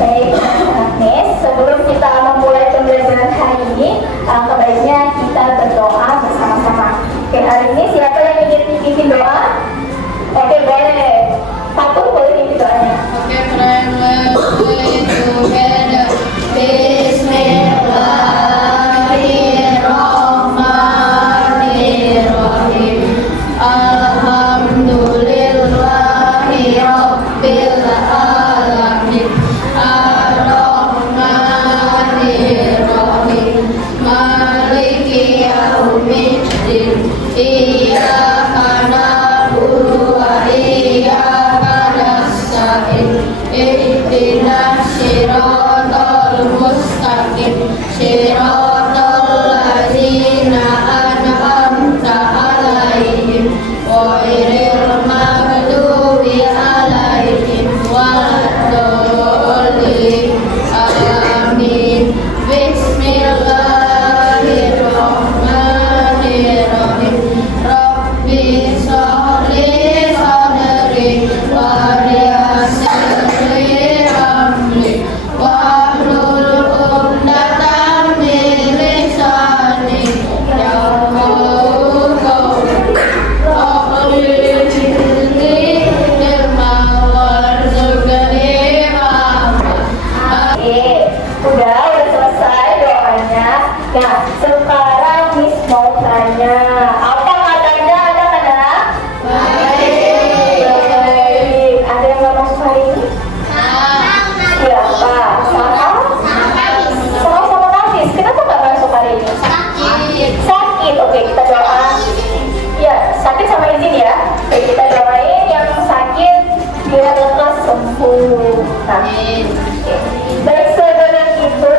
Baik, Miss, sebelum kita memulai pembelajaran hari ini, sebaiknya kita berdoa bersama-sama. Oke, hari ini siapa yang ingin pimpin doa? Oke, boleh. Satu boleh pimpin doanya. Oke, friend, let's play together. Bismillahirrahmanirrahim. Alhamdulillahirabbil alamin. Ar-Rahmanirrahim. Maliki yaumiddin. Iyyaka na'budu wa iyyaka nasta'in. Ihdinas siratal mustaqim. Siratal ladzina an'amta 'alaihim ghairil maghdubi 'alaihim waladdallin. Amin. Bismillahirrahmanirrahim. Rabbi sholli sadri wa yassir li amri wahlul 'uqdatam min lisani yafqahu qawli. Rabbi zidni ilma warzuqni rahmah. Oke, udah selesai doanya. Nah, sekarang Miss mau tanya, apa katanya anak-anak? Baik. Ada yang nggak masuk hari ini? Siapa? Sama Nafis. Kenapa nggak masuk hari ini? Sakit. Oke, kita doa. Ya, sakit sama izin ya. Oke, kita doain yang sakit biar lekas sembuh. Nah, oke. Baik, sebelum itu,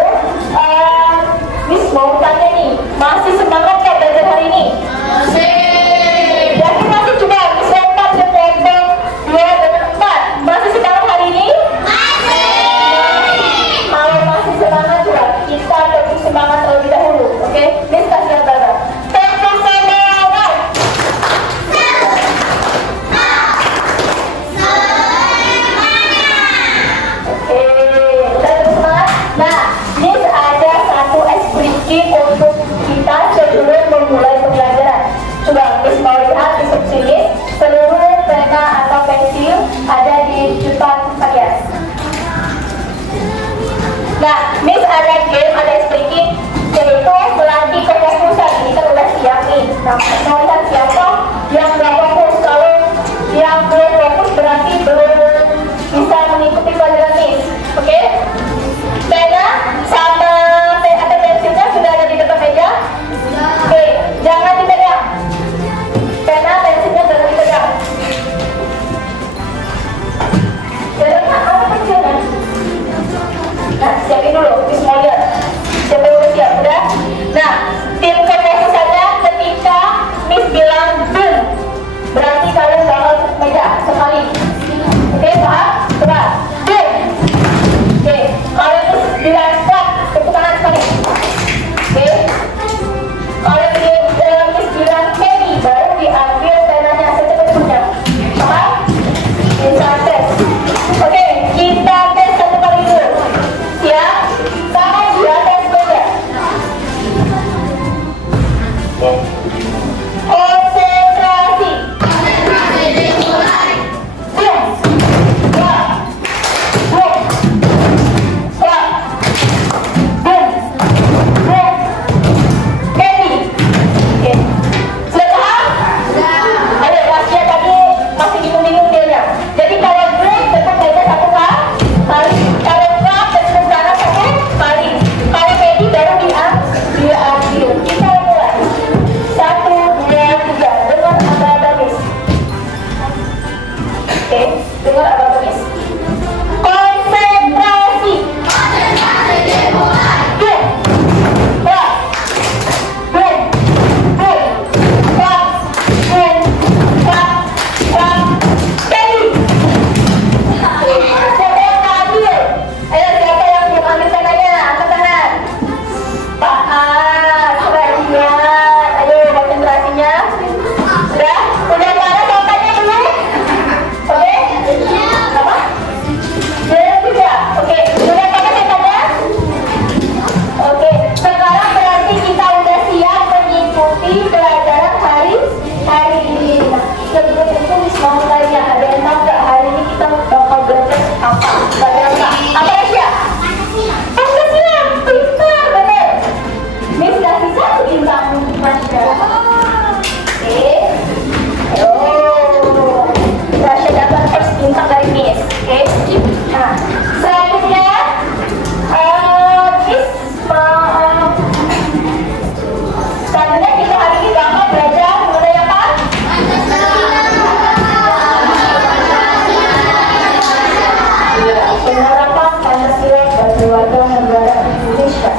Miss mau tanya nih, masih semangat nggak belajar hari ini? Yakin masih? Coba Miss lempar sepotong 2 dan 4. Masih semangat hari ini? Kalau masih semangat, coba kita tepuk semangat terlebih dahulu. Oke, Miss kasih yang berapa? Tepuk semangat! Oke, udah tepuk semangat? Nah, Miss ada satu eksplisit untuk kita sebelum memulai pembelajaran. Coba Miss mau lihat instruksi Miss, seluruh pena atau pensil ada di depan kalian. Nah, Miss ada game, ada eksplisit, yaitu melatih kefokusan. Ini kan udah siap nih. Nah, mau lihat siapa yang nggak fokus. Kalau yang belum fokus berarti belum bisa mengikuti pelajaran Miss. Oke? Pena sama atau pensilnya sudah ada di depan meja? Oke, jangan dipegang. Pena, pensilnya jangan dipegang. Jangan apa pensilnya? Nah, siapin dulu, Miss mau lihat. Siapa yang udah siap? Udah? Nah, tim kefokusannya ketika Miss bilang boom, berarti kalian bakal meja sekali. Oke, paham? Coba, boom. Oke, kalau Miss bilang stop, tepuk tangan sekali. Oke, kalau Miss bilang happy, baru diambil penanya secepat-cepatnya. Paham? Bisa tes. Oke, kita tes satu kali dulu. Siap? Ya, penerapan Pancasila dan keluarga negara Indonesia.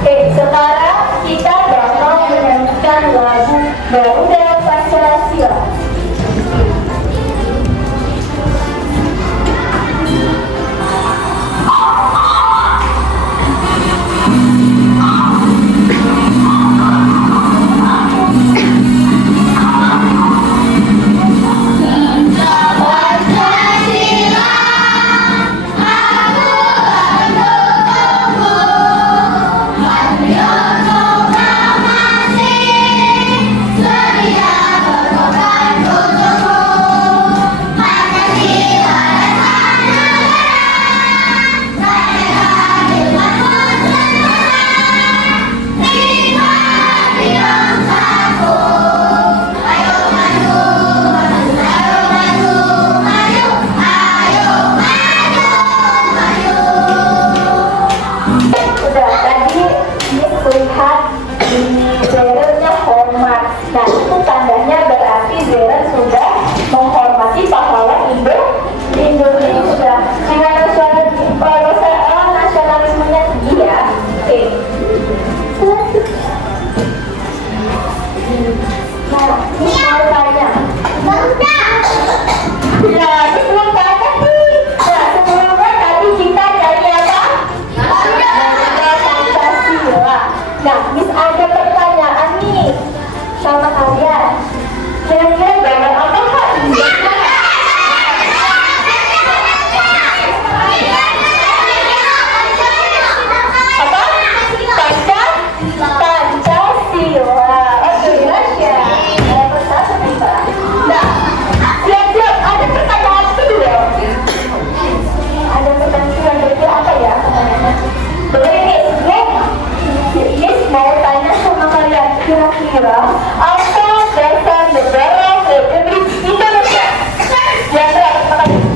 Oke, sekarang kita bakal menyanyikan lagu Garuda Pancasila. Nah, itu tandanya berarti Zeren sudah menghormati pahlawan Indonesia. Dengan nasionalismenya tinggi ya. Oke. Nah, ini mau tanya. Ya, sebelum tanya nih. Nah, sebelumnya tadi kita dari apa? Pancasila. Nah, Miss ada pertanyaan nih sama kalian. Kira-kira gambar apa Kak? Apa? Pancasila. Oke, Rasya. Nomor 1 nih Kak. Nah, siap-siap. Ada pertanyaan kedua. Ada pertanyaan kedua apa ya pertanyaannya? Boleh nih, Miss mau tanya sama kalian, kira-kira apa dasar negara Republik Indonesia? Yang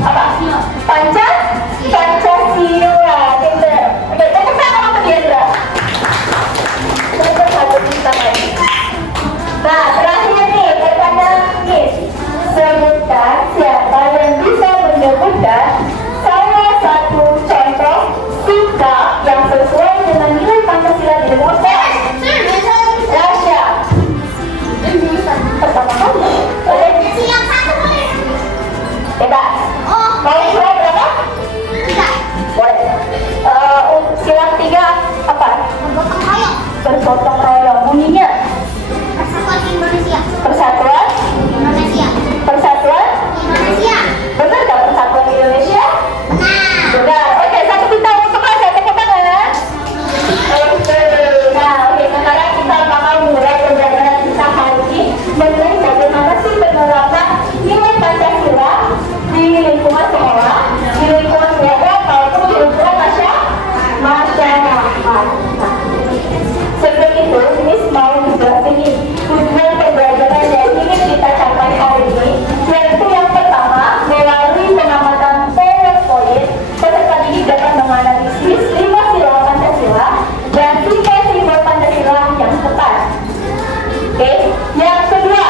apa? Pancasila. Pinter. Oke, tepuk tangan sama Diandra. Tepuk satu bintang lagi. Nah, terakhir nih pertanyaan Miss. Sebutkan siapa yang bisa menyebutkan salah satu contoh sikap yang sesuai dengan nilai Pancasila di Indonesia. Rasya. Pertama kali. Bebas. Mau sila berapa? Boleh. Sila 3 apa? Bergotong royong. Bunyinya? Persatuan? Persatuan? Benar gak persatuan Indonesia? Benar. Oke, satu bintang untuk Rasya. Tepuk tangan. Oke. Nah, oke, sekarang kita bakal mulai pembelajaran kita hari ini mengenai bagaimana sih penerapan nilai Pancasila di lingkungan sekolah, di lingkungan keluarga, maupun di lingkungan masyarakat. Nah, sebelum itu, Miss mau menjelaskan nih tujuan pembelajaran yang ingin kita capai hari ini, yaitu yang pertama, melalui pengamatan PowerPoint, peserta didik dapat menganalisis 5 sila Pancasila dan 3 simbol Pancasila yang tepat. Oke, yang kedua,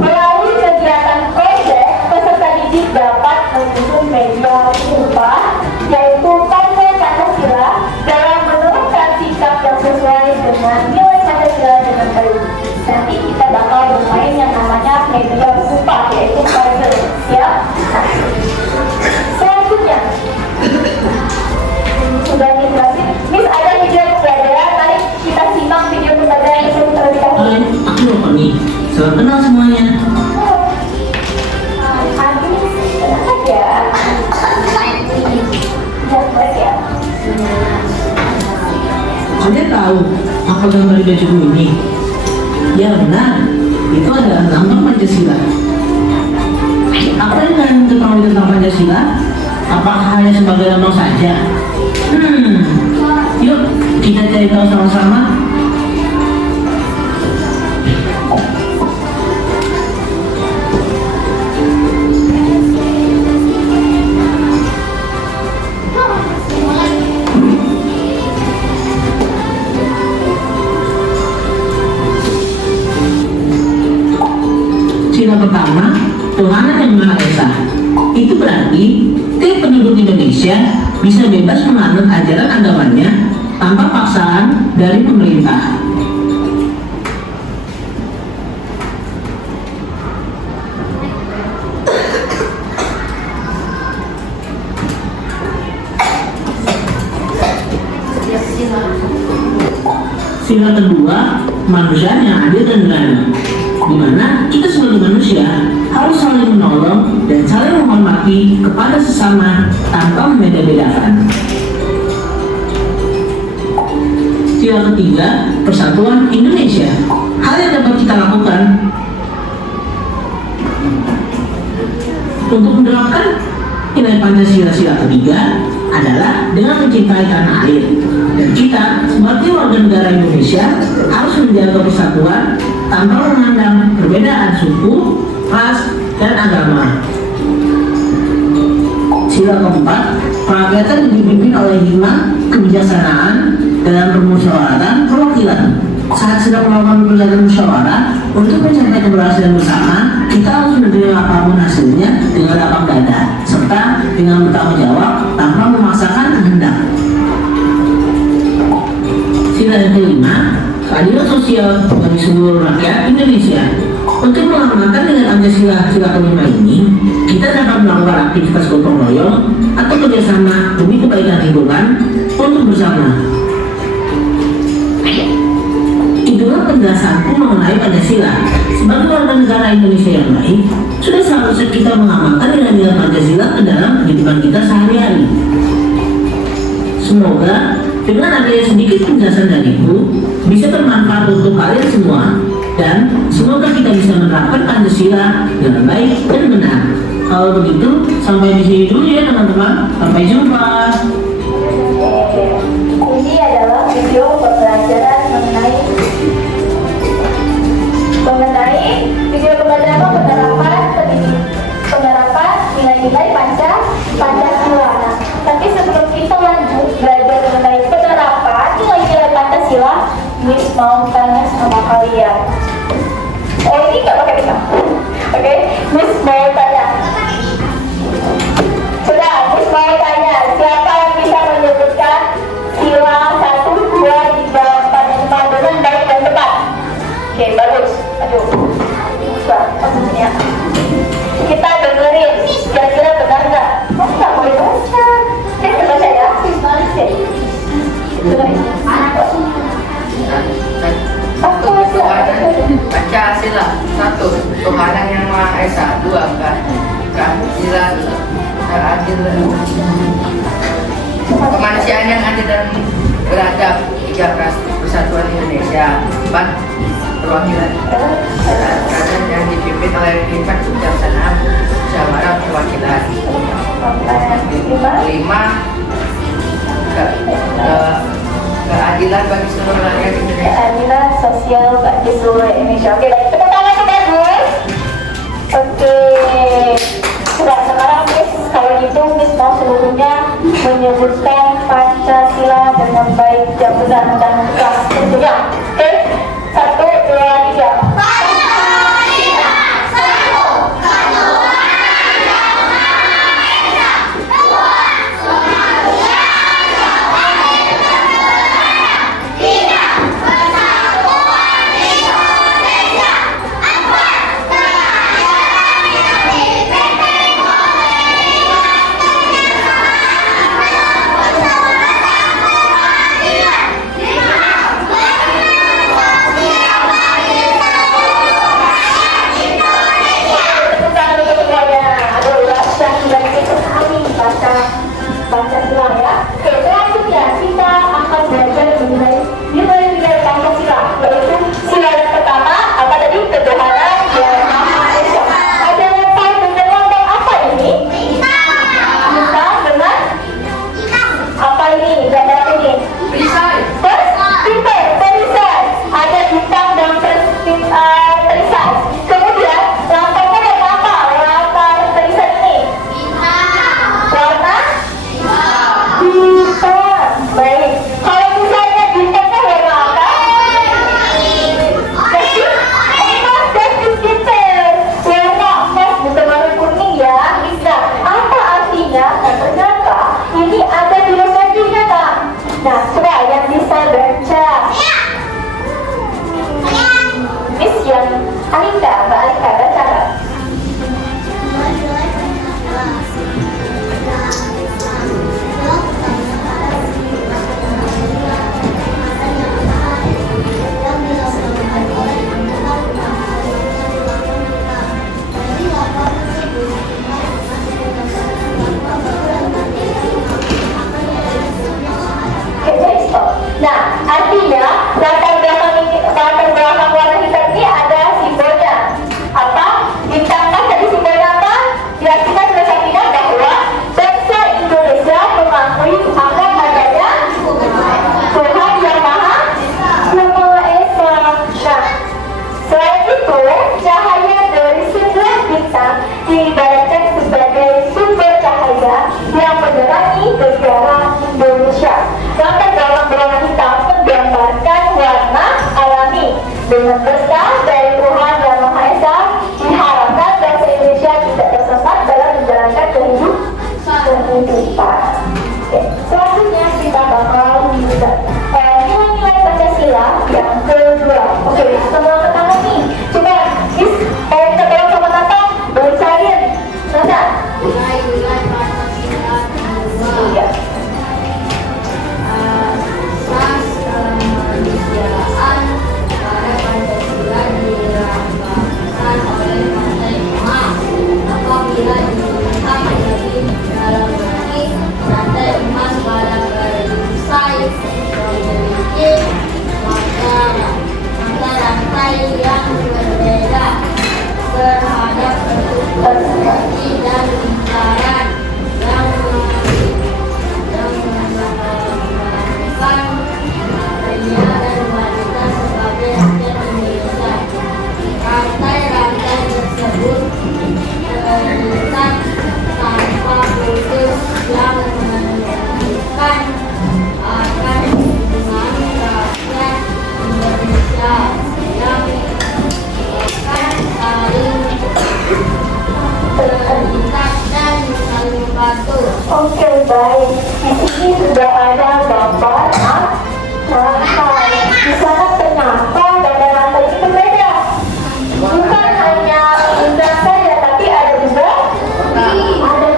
melalui kegiatan proyek, peserta didik dapat menyusun media serupa, yaitu konten Pancasila dalam menurunkan sikap yang sesuai dengan nilai Pancasila dengan baik. Nanti kita bakal bermain yang namanya media serupa, yaitu puzzle, ya. Nah, selanjutnya, sudah dijelasin, Miss ada video pembelajaran, mari kita simak video pembelajaran itu terlebih dahulu. Aku lupa nih, salam kenal semuanya. Habis, tenang aja. Jangan baik ya. Kalian tahu apa gambar di bajuku ini? Ya benar, itu adalah lambang Pancasila. Apa yang kalian ketahui tentang Pancasila? Apakah hanya sebagai lambang saja? Yuk kita cari tahu sama-sama. Sila pertama, Tuhan yang Maha Esa. berarti tiap penduduk Indonesia bisa bebas menganut ajaran agamanya tanpa paksaan dari pemerintah. Sila kedua, kemanusiaan yang adil dan beradab, di mana kita sebagai manusia harus saling menolong dan saling menghormati kepada sesama tanpa membeda-bedakan. Sila ketiga, persatuan Indonesia. Hal yang dapat kita lakukan untuk menerapkan nilai Pancasila sila ketiga adalah dengan mencintai tanah air, dan kita sebagai warga negara Indonesia harus menjaga persatuan tanpa memandang perbedaan suku, ras, dan agama. Sila keempat, kerakyatan dipimpin oleh hikmah kebijaksanaan dalam permusyawaratan perwakilan. Saat sedang melakukan kegiatan musyawarah untuk mencapai keberhasilan bersama, kita harus menerima apapun hasilnya dengan lapang dada serta dengan bertanggung jawab tanpa memaksakan kehendak. Sila yang kelima, keadilan sosial bagi seluruh rakyat Indonesia. Untuk mengamalkan dengan Pancasila sila kelima ini, kita dapat melakukan aktivitas gotong royong atau kerjasama demi kebaikan lingkungan untuk bersama. Itulah penjelasanku mengenai Pancasila. Sebagai warga negara Indonesia yang baik, sudah seharusnya kita mengamalkan nilai-nilai Pancasila ke dalam kehidupan kita sehari-hari. Semoga dengan adanya sedikit penjelasan dariku bisa bermanfaat untuk kalian semua, dan semoga kita bisa menerapkan Pancasila dengan baik dan benar. Kalau begitu, sampai di sini dulu ya teman-teman. Sampai jumpa. Ini adalah video pembelajaran mengenai video pembelajaran penerapan nilai-nilai Pancasila. Tapi sebelum kita lanjut belajar mengenai penerapan nilai-nilai Pancasila, Miss mau tanya sama kalian. Oh, ini nggak pakai pisau. Oke, Miss mau tanya. Sudah, Miss mau tanya, siapa yang bisa menyebutkan sila 1, 2, 3, 4, 5 dengan baik dan tepat? Oke, bagus. Aduh, sudah, masuk sini ya. Kita dengerin, kira-kira benar nggak? Oh, nggak boleh baca. Kita baca ya, balik deh. Dengerin. Pancasila 1. Tuhan yang Maha Esa. 2. Keadilan kemanusiaan yang adil dan beradab. 3. Persatuan Indonesia. 4. Perwakilan rakyat yang dipimpin oleh hikmat kebijaksanaan musyawarah perwakilan. 5. Keadilan bagi seluruh rakyat Indonesia. Keadilan sosial bagi seluruh Indonesia. Oke, baik. Tepuk tangan kita, guys. Oke. Sudah, sekarang Miss, kalau gitu Miss mau seluruhnya menyebutkan Pancasila dengan baik dan benar dan tegas tentunya. Oke, 1, 2, 3. Pancasila 1. Ketuhanan yang Maha Esa. 2. Kemanusiaan yang adil dan beradab. 3. Persatuan Indonesia. 4. Keadilan yang dipimpin oleh hikmat kebijaksanaan musyawarah perwakilan. 5. Oke, baik. Di sini sudah ada gambar rantai. Di sana ternyata gambar rantai itu berbeda. Bukan hanya indah saja, tapi ada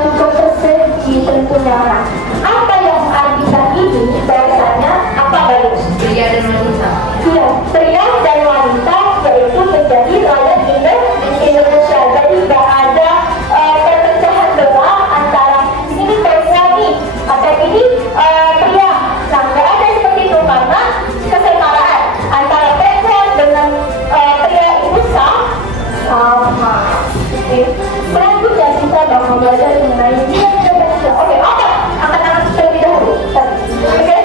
juga persegi tentunya. Apa yang artikan ini? Bahasanya apa bagus? Pria dan wanita. Iya, pria dan wanita yaitu menjadi rakyat Indonesia. Jadi tidak ada perpecahan belah antara ini pria nih atau ini pria. Nah, tidak ada seperti itu karena kesetaraan antara perempuan dengan pria itu sama. Oke, selanjutnya kita bakal belajar mengenai nilai Pancasila. Oke, apa? Angkat-angkat terlebih dahulu. Oke.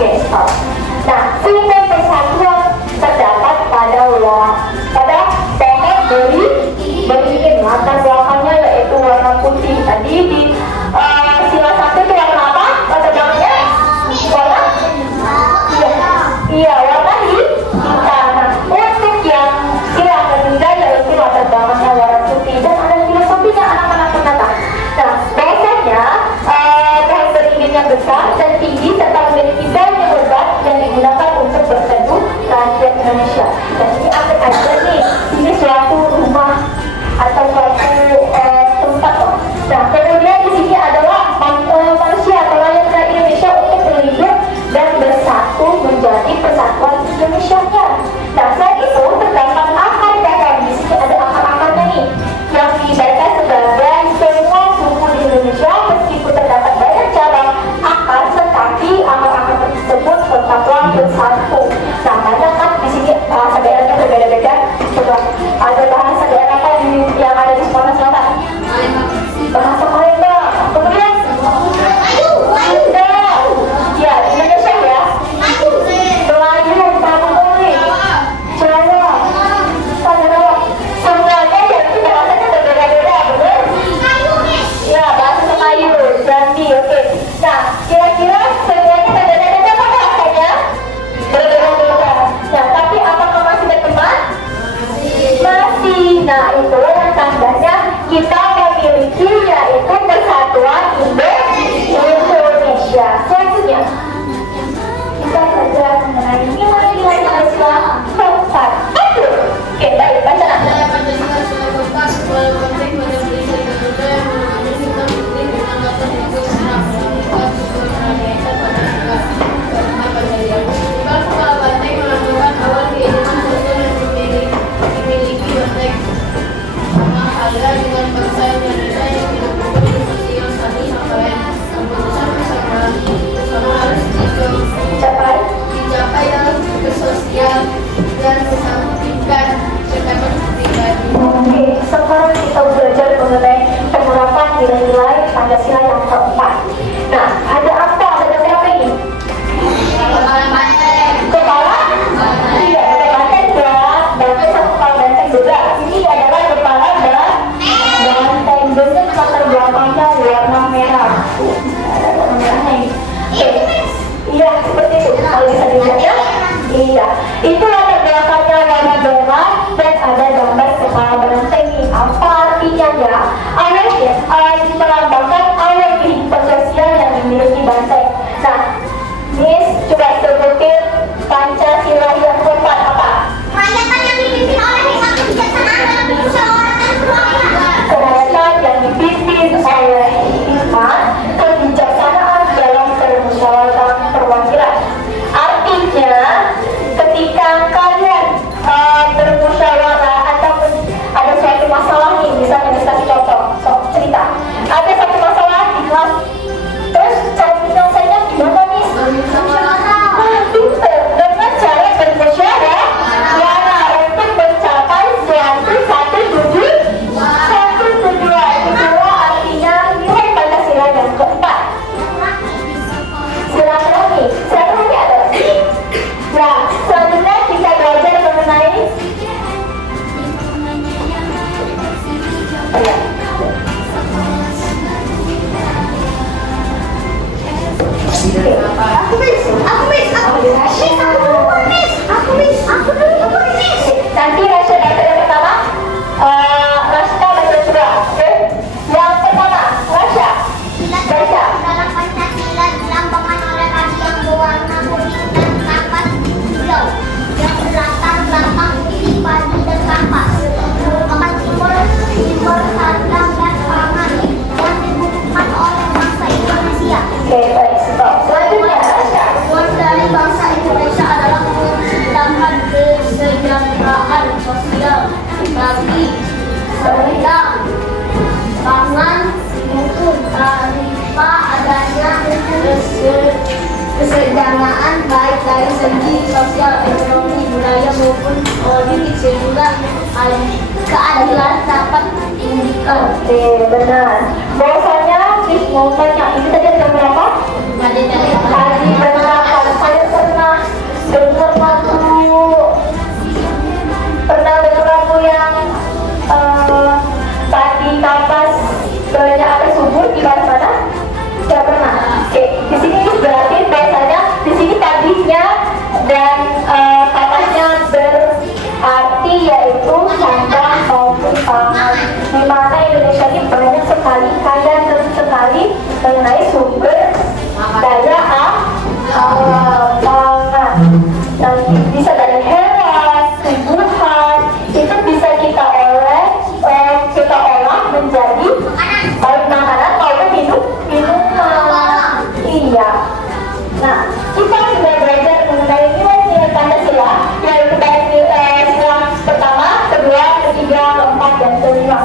Oke, stop. Nah, simbol persatuan terdapat pada pohon beringin. Latar belakangnya yaitu warna putih. Tadi di sila 1 itu warna apa? Latar belakangnya? Warna? Iya, warna hitam. Nah, untuk yang sila ketiga yaitu latar belakangnya warna putih. Dan ada filosofinya anak-anak pendatang. Nah, bahasanya pohon beringin yang besar dan tinggi serta memiliki daun yang lebat dan digunakan untuk berteduh rakyat Indonesia. Dan ini ambil aja nih, ini suatu rumah atau suatu tempat. Nah, kemudian di sini adalah manusia atau rakyat Indonesia untuk berlindung dan bersatu menjadi persatuan Indonesia-nya. Nah, selain itu terdapat akar dalam. Di sini ada akar-akarnya nih yang dibaca sebagai semua suku di Indonesia meskipun terdapat banyak cabang akar, tetapi akar-akar tersebut tetaplah bersatu. Nah, banyak kan di sini bahasa daerahnya berbeda-beda. Coba ada bahasa daerah apa yang ada di Sumatera Selatan? Bahasa Palembang. Kemudian Sunda. Ya, di Indonesia ya. Melayu, Bangli, Jawa, Sarawak. Sebenarnya ya itu bahasanya berbeda-beda, benar? Ya, bahasa Melayu, Jambi, oke. Nah, kira-kira semuanya berbeda-beda apa bahasanya? Berbeda-beda. Nah, tapi apakah masih berteman? Masih. Nah, itulah yang tandanya kita memiliki yaitu persatuan Indonesia. Selanjutnya kita belajar mengenai nilai-nilai Pancasila 4. Oke, baik, baca. Saya Pancasila sebagai bekas sebuah penting pada Indonesia dan budaya yang mengandung kita penting menanggapan hidup senang melakukan sebuah kerajaan pada kita karena Pancasila. Bukan kepala banteng menentukan awal kehidupan sosial yang dimiliki banteng. Sama halnya dengan bangsa Indonesia yang tidak berbentuk sosial sani sampai keputusan bersama harus dicapai dalam bersosial dan mensampingkan sedangkan pribadi. Oke, sekarang kita belajar mengenai penerapan nilai-nilai Pancasila yang keempat. Nah, ada apa? Ada berapa ini? Kepala? Iya, ada banteng dan banteng sama kepala banteng juga. Ini adalah kepala dan banteng dengan latar belakangnya warna merah. Ada warna merahnya ini. Oke, iya seperti itu. Kalau bisa dilihat ya. Iya, itu latar belakangnya warna merah dan ada gambar kepala banteng ini. Apa artinya ya? Awalnya melambangkan awal kehidupan sosial yang dimiliki banteng. Nah, Miss coba sebutin Pancasila yang keempat apa? Kerajaan yang dipimpin oleh hikmat kebijaksanaan dalam musyawarah dan kerukunan. Kerajaan yang dipimpin oleh hikmat kebijaksanaan dalam permusyawaratan perwakilan. Artinya, ketika Aku miss. Nanti Rasya baca yang pertama. Rasya baca juga. Oke. Yang pertama, Rasya baca. Dalam Pancasila dilambangkan oleh kaki yang berwarna kuning dan kapas hijau yang berlatar belakang putih padi dan kapas merupakan simbol harga dan pangan yang dibutuhkan oleh bangsa Indonesia. Oke, baik. Stop. Selanjutnya, Rasya. Tujuan dari bangsa Indonesia adalah menciptakan kesejahteraan sosial bagi sandang pangan mutu tanpa adanya kesejahteraan baik dari segi sosial, ekonomi, budaya maupun politik sehingga keadilan dapat ditinggikan. Oke, benar. Bahwasanya Miss mau tanya, ini tadi ada berapa? Tadi berapa? Saya pernah dengar lagu yang tadi kapas banyak apa subur di mana? Tidak pernah. Oke, di sini berarti bahasanya di sini tadinya dan kapasnya berarti yaitu sandang maupun pangan. Di mana Indonesia ini banyak sekali, kaya sekali mengenai sumber daya pangan. Dan bisa dari hewan, tumbuhan, itu bisa kita olah menjadi baik makanan maupun minuman. Iya. Nah, kita sudah belajar mengenai nilai-nilai Pancasila, yaitu baik sila pertama, kedua, ketiga, keempat, dan kelima.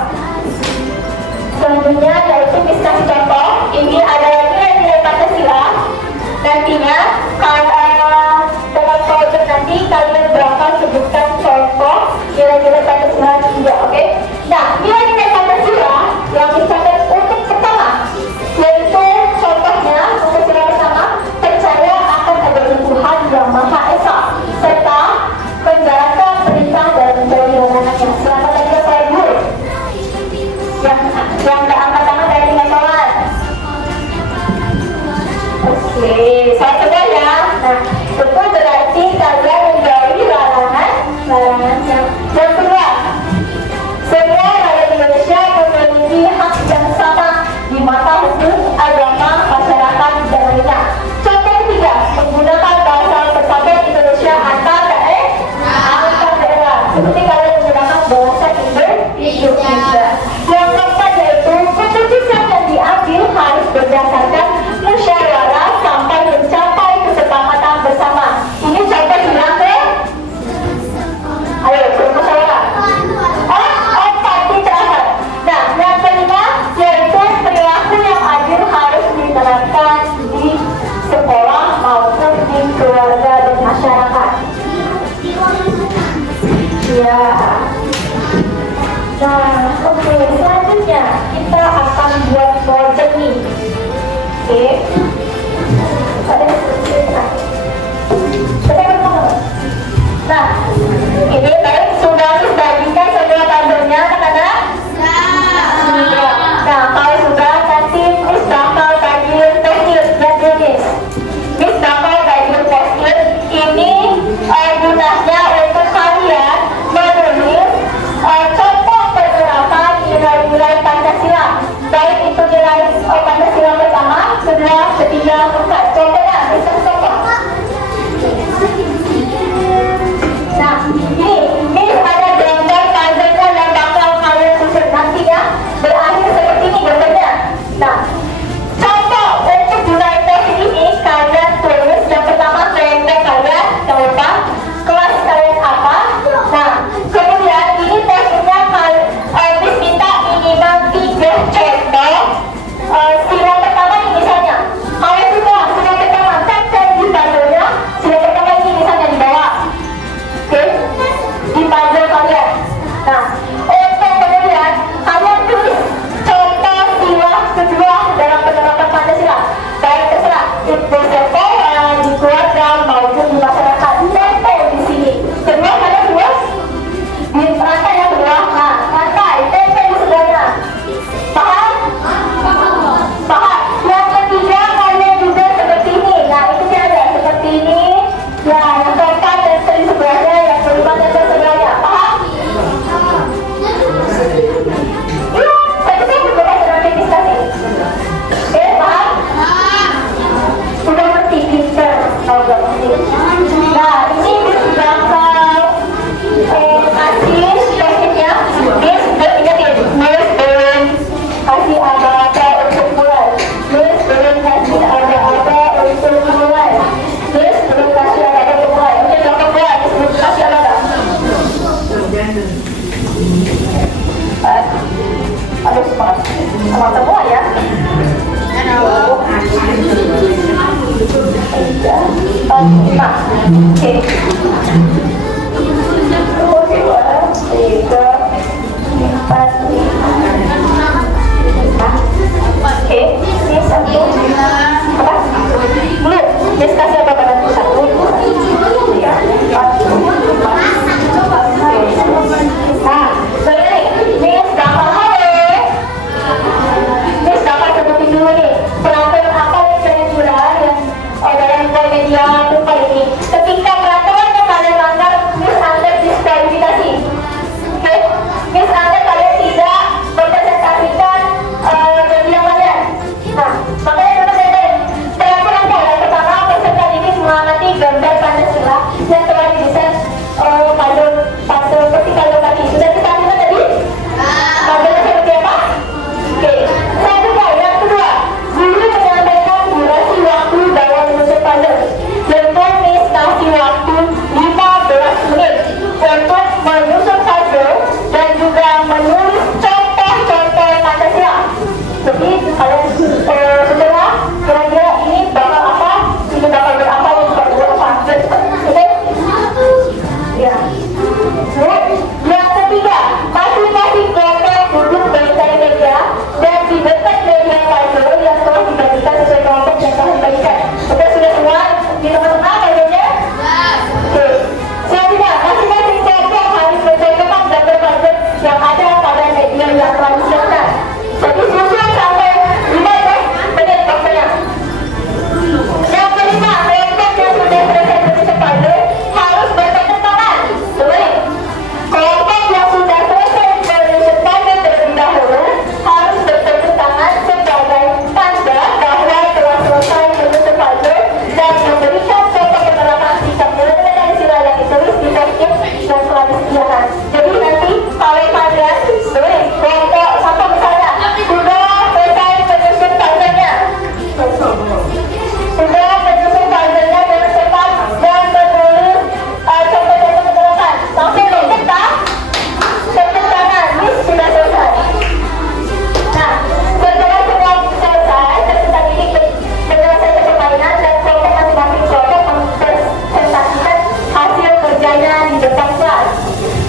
Selanjutnya yaitu Miss kasih contoh. Ini adalah nilai-nilai Pancasila. Nantinya dalam folder nanti kalian bakal sebutkan contoh nilai-nilai Pancasila juga, oke? Nah, nilai-nilai Pancasila yang misalkan untuk pertama, yaitu contohnya Pancasila pertama, percaya akan adanya Tuhan yang Maha Esa serta menjalankan perintah dan menjalankannya. Selamat datang saya dulu. Yang tak angkat tangan dari tinggal sholat. Oke, saya coba ya. Nah, itu berarti kalian menjauhi larangan yang kedua. Semua rakyat Indonesia memiliki hak yang sama di mata hukum, agama, masyarakat, dan lainnya. Contoh ketiga, menggunakan bahasa bersahabat Indonesia antar daerah. Seperti kalian menggunakan bahasa Indonesia. Yang keempat yaitu keputusan yang diambil harus berdasarkan musyawarah sampai mencapai kesepakatan bersama. Ini contoh bilang deh. Ayo, bermusyawarah. Pasti terakhir. Nah, yang kelima yaitu perilaku yang adil harus diterapkan di sekolah maupun di keluarga dan masyarakat. Ya. Nah, oke, selanjutnya kita akan buat project nih. Oke. Nah, ini baik sudah dibagikan semua tabelnya, anak-anak? Sudah. Nah, kalau sudah nanti Miss bakal bagiin post-it dan tulis. Miss bakal bagiin post-it. Ini gunanya untuk kalian menulis contoh beberapa nilai-nilai Pancasila. Baik itu nilai Pancasila pertama, kedua, ketiga, keempat. Contohnya, bisa contoh. Nah, ini ada gambar puzzle-nya yang bakal kalian susun nantinya berakhir seperti ini gambarnya. Nah, contoh untuk gunai tes ini kalian tulis yang pertama kelompok kalian, jangan lupa kelas kalian apa. Nah, kemudian ini tesnya Miss minta minimal 3 contoh. Sila pertama ini misalnya kalian sudah 5. Oke. 2, 3, 4, 5. Oke, ini 1. Apa? Belum. Miss kasih apa padaku? 1, 2, 3, 4, 5. Nah, boleh nih. Miss gampang halo. Miss gampang sebutin dulu nih. Peraturan apa yang kalian bulan yang dalam nilai media lupa ini. Ketika peraturan yang kalian langgar, Miss Anda diskualifikasi. Oke, Miss Anda kalian tidak mempresentasikan media kalian. Nah, makanya teman-teman, peraturan kalian pertama peserta didik mengamati gambar Pancasila yang telah didesain pasul ketika lokasi. Sudah disaksikan tadi? Gambarnya seperti apa? Oke, selanjutnya yang kedua, guru menyampaikan durasi waktu dalam menyusun puzzle. Tentu Miss kasih waktu 15 menit untuk menyusun puzzle dan juga menulis contoh-contoh Pancasila. Jadi kalian setelah kira-kira ini bakal apa, ini bakal berapa, ini bakal berapa. Oke? Ya. Yang ketiga, masing-masing kelompok duduk barisan meja dan di dekat meja puzzle yang telah dibagikan sesuai kelompok yang telah dibagikan. Oke, sudah semua di tengah-tengah puzzle-nya? Oke. Selanjutnya, masing-masing kelompok harus mencontohkan gambar puzzle yang ada pada media yang telah disiapkan. Jadi susun sampai 15 menit waktunya. Yang kelima, kelompok yang sudah selesai menyusun puzzle harus bertepuk tangan. Kembali. Kelompok yang sudah selesai menyusun puzzle terlebih dahulu harus bertepuk tangan sebagai tanda bahwa telah selesai menyusun puzzle dan memberikan contoh penerapan sikap nilai Pancasila yang ditulis di post-it yang telah disediakan. Jadi nanti kalau kalian boleh kelompok satu misalnya sudah selesai menyusun puzzle-nya, sudah menyusun puzzle-nya dengan cepat dan menulis contoh-contoh penerapan, langsung tepuk tangan, Miss sudah selesai. Nah, setelah semua selesai, peserta didik menyelesaikan permainan dan kelompok masing-masing kelompok mempresentasikan hasil kerjanya di depan kelas.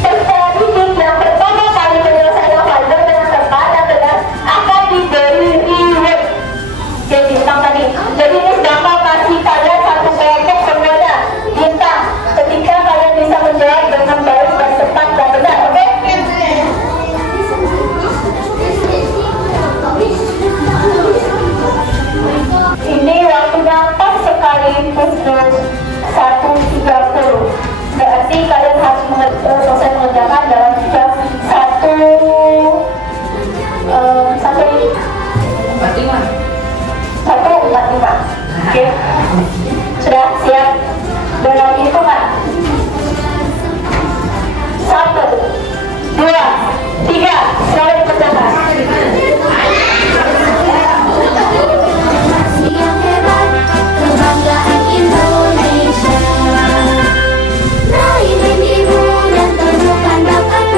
Peserta didik yang pertama kali menyelesaikan puzzle dengan tepat dan benar akan diberi reward. Oke, bintang tadi. Jadi Miss bakal kasih kalian satu kelompok semuanya bintang ketika kalian bisa menjawab dengan baik dan tepat dan benar. Oke? Ini waktunya pas sekali pukul 1.30. Berarti kalian harus selesai mengerjakan dalam jam 1.45. Oke, sudah siap? Dalam hitungan 1, 2, 3, selalu dikerjakan. Yang hebat, kebanggaan Indonesia. Raih mimpimu dan temukan bakatmu.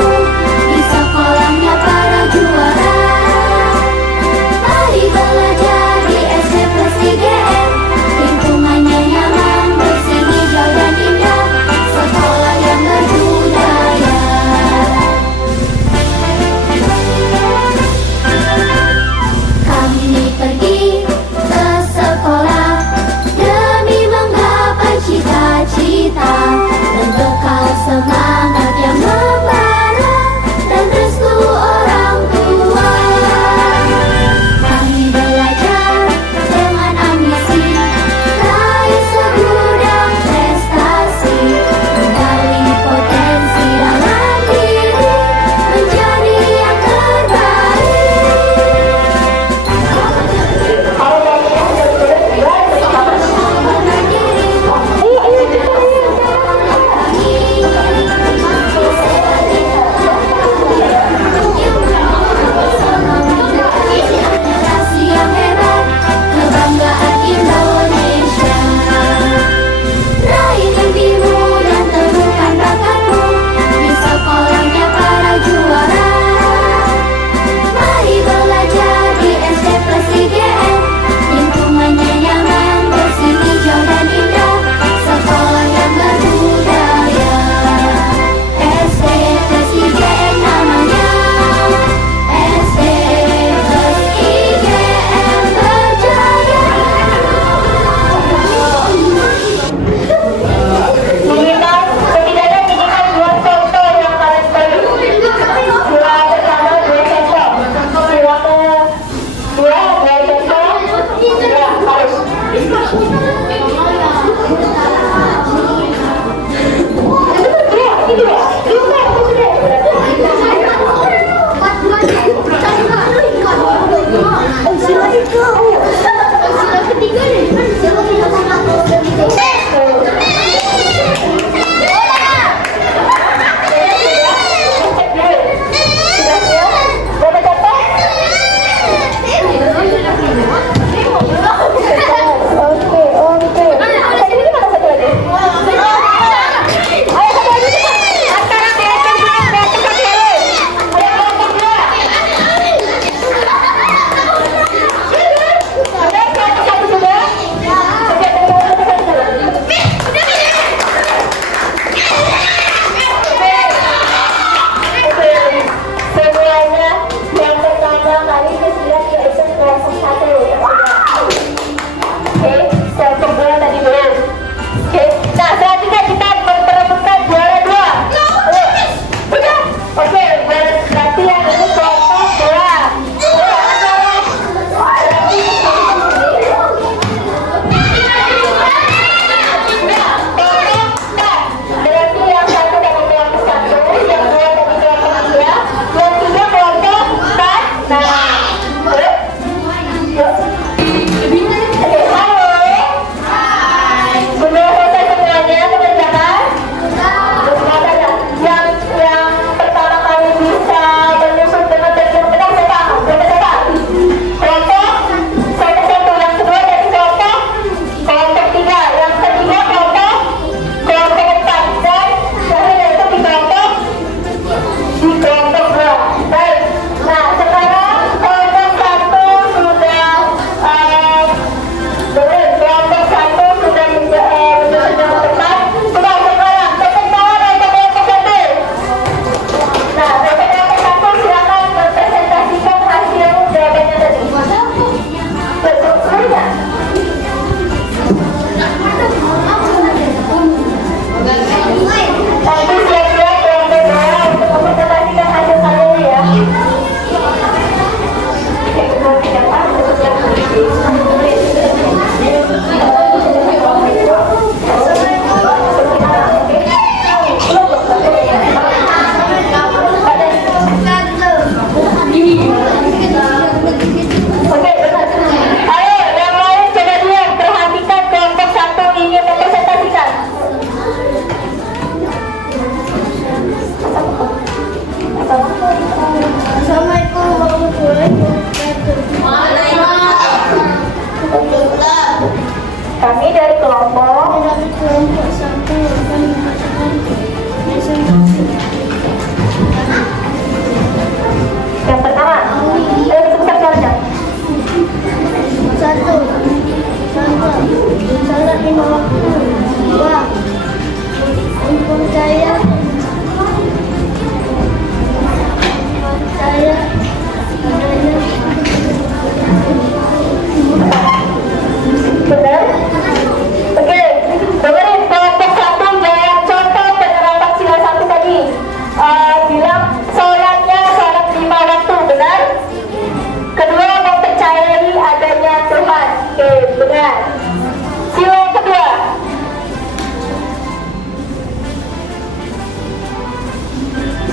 Kami dari kelompok satu akan mengatakan yang pertama. Sebutkan suaranya. satu, salat lima waktu. Dua, mempercaya Benar? Oke, dengerin kelompok satu yang contoh penerapan sila satu tadi. Bilang sholatnya sholat 5 waktu, benar? Kedua, mempercayai adanya Tuhan. Oke, benar. Sila yang kedua.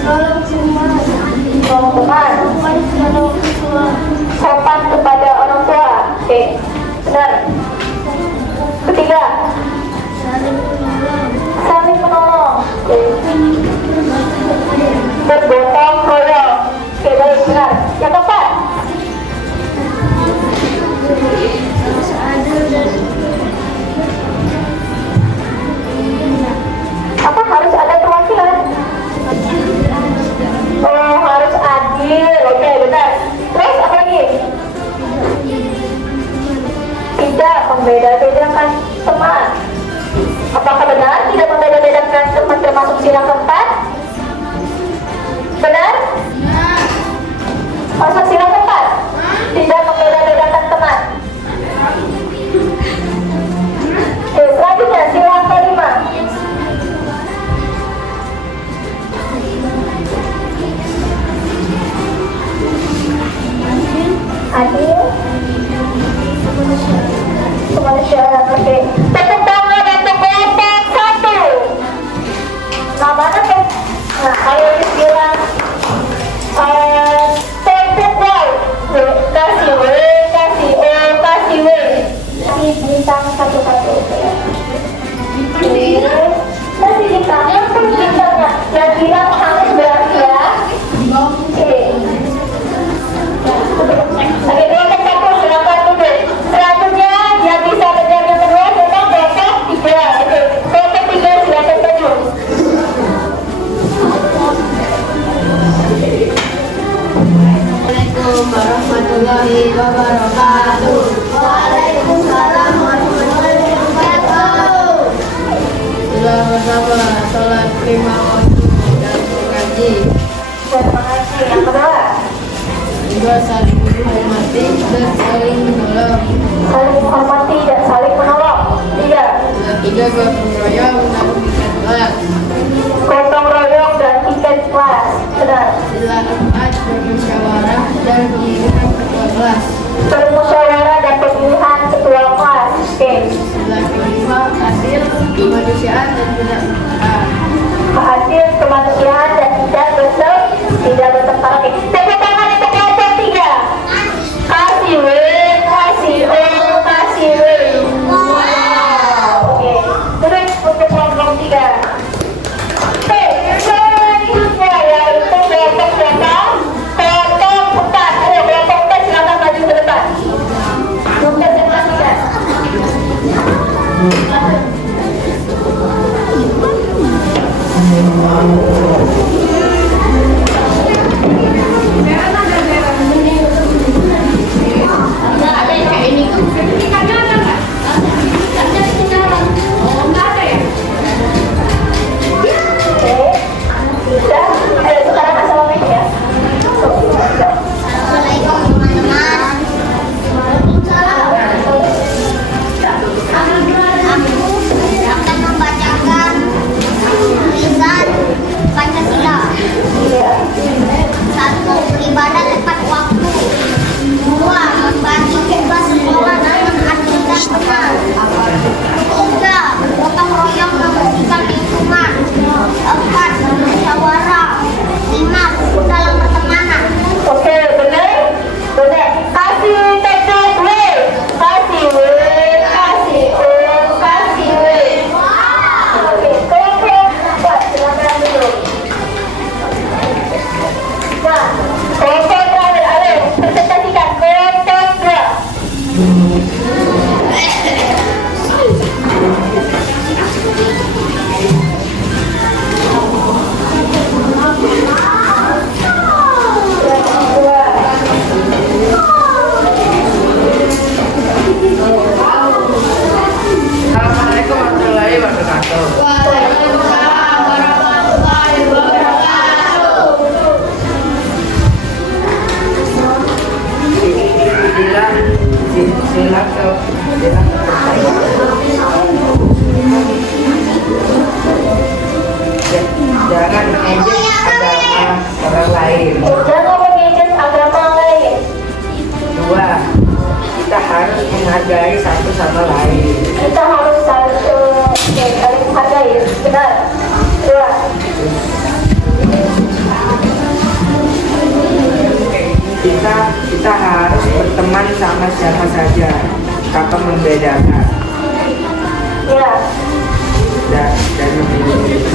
sholat Jumat. Sopan. Sopan kepada orang tua. Oke, benar. Ketiga, saling menolong. Oke. Bergotong royong. Oke, baik, benar. Yang keempat, apa harus ada perwakilan? Oh, harus adil. Oke, benar. Terus apa lagi? Tidak membeda-bedakan teman. Apakah benar tidak membeda-bedakan teman termasuk sila keempat? Benar? Masuk sila keempat? Tidak membeda-bedakan teman. Oke, selanjutnya sila kelima. Adil, kemanusiaan. Oke. Tepuk tangan untuk kelompok 1. Nah, mana tuh? Nah, ayo bilang tepuk wow. Kasih W, kasih O, kasih W. Kasih bintang satu-satu. Kasih bintangnya pun bintangnya. Yang bilang harus berarti ya. Oke. Oke, kelompok 1 silakan duduk. Selanjutnya yang bisa menjadi kedua memang kelompok 3. Oke, kelompok 3 silakan duduk. Assalamualaikum warahmatullahi wabarakatuh. Waalaikumsalam warahmatullahi wabarakatuh. Sudah bersama sholat 5 waktu dan mengaji. Terima kasih. Yang kedua, Juga saling menghormati dan saling menolong. saling menghormati dan saling menolong. 3. Yang ketiga gotong royong dan bikin kelas. Gotong royong dan tiket kelas. Benar. Sila 4 bermusyawarah dan pemilihan ketua kelas. Bermusyawarah dan pemilihan ketua kelas. Oke. Sila kelima hasil kemanusiaan dan kebersamaan. Hasil kemanusiaan dan tidak bertempatan. Oke. Tepuk tangan untuk kelompok 3. Kasih W, kasih O, kasih W. Wow. Oke. Terus untuk kelompok 3. Oke. Selanjutnya yaitu kelompok berapa? Kelompok 4. Ayo kelompok 4 silakan maju ke depan. Untuk depan 2. Kita harus menghargai satu sama lain. Kita harus saling menghargai. Benar. 2. Kita harus berteman sama siapa saja tanpa membedakan Ya. dan memilih.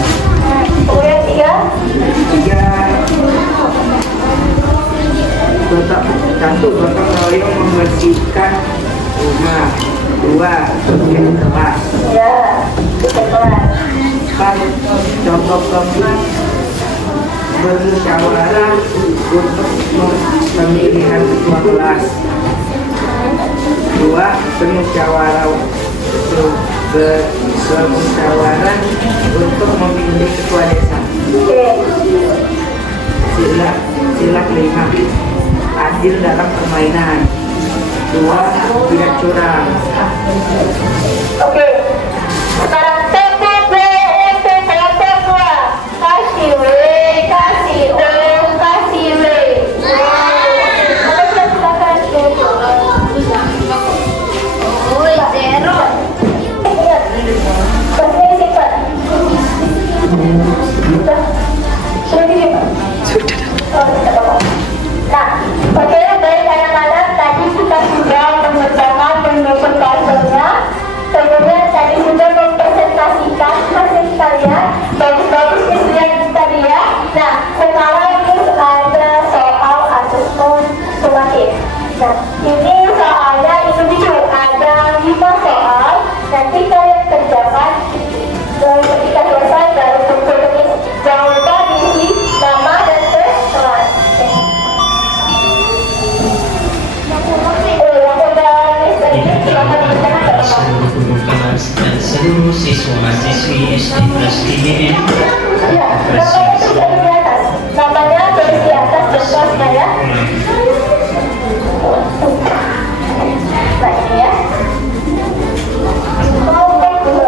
Kemudian 3. 1. Gotong royong membersihkan rumah. 2. Bikin kelas. Ya. Tiket kelas. 4. Contoh keempat, bermusyawarah untuk pemilihan ketua kelas. 2. Bermusyawarah untuk memilih ketua desa. Oke. Sila 5. Adil dalam permainan. 2. Tidak curang. Oke. Sekarang tepuk W untuk kelompok 2. Kasih W, kasih O, kasih W. Silakan. Zero. guru, siswa-siswi SD plus IDN. Ya, namanya sudah di atas. Namanya tulis di atas dan kelasnya ya. Nah ini ya. Kelompok 2.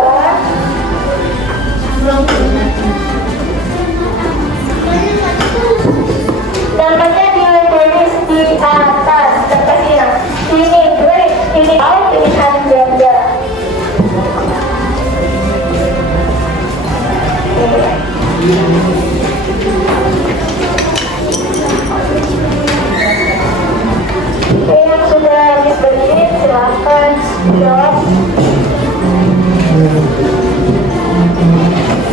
Namanya ditulis di atas dan kasih ini grade, ini out, pilihan ganda. Oke, yang sudah habis berdiri silakan jawab.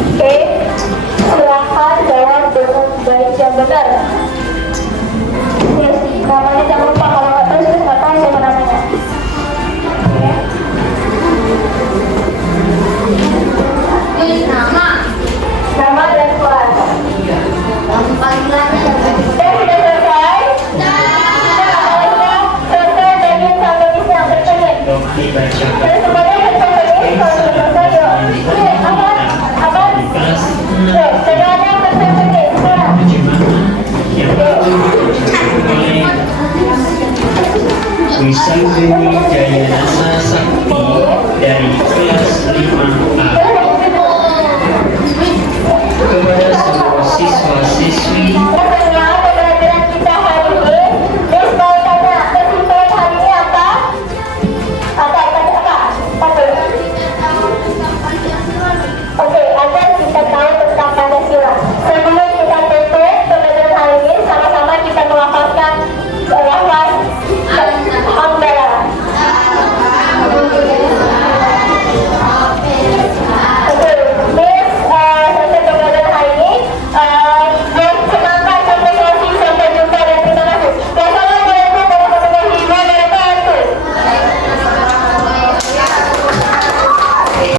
Oke, silakan jawab dengan baik yang benar. Yes, namanya jangan lupa, kalau nggak tahu sudah nggak tahu siapa namanya. Oke. Tulis nama. Nama dan kelas. Panggilannya Sudah selesai? Nah, kalau sudah selesai tadi sama Miss yang bertanya. Dok dibacakan. Dan semuanya bertanya kalau sudah selesai yuk. Oke, apa? Yuk, semuanya bertanya sekarang. Bagaimana yang oleh Wisangdewi Jaya Nasa Sakti dari kelas 5